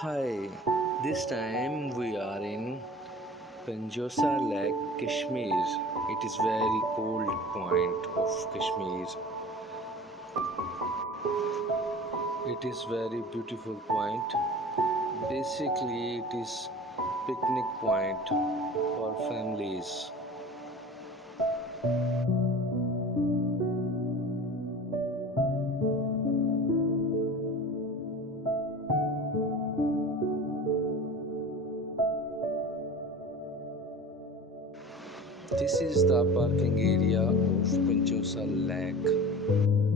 Hi, this time we are in Panjosa Lake, Kashmir. It is very cold point of Kashmir. It is very beautiful point. Basically, it is picnic point for families. This is the parking area of Panjosa Lake.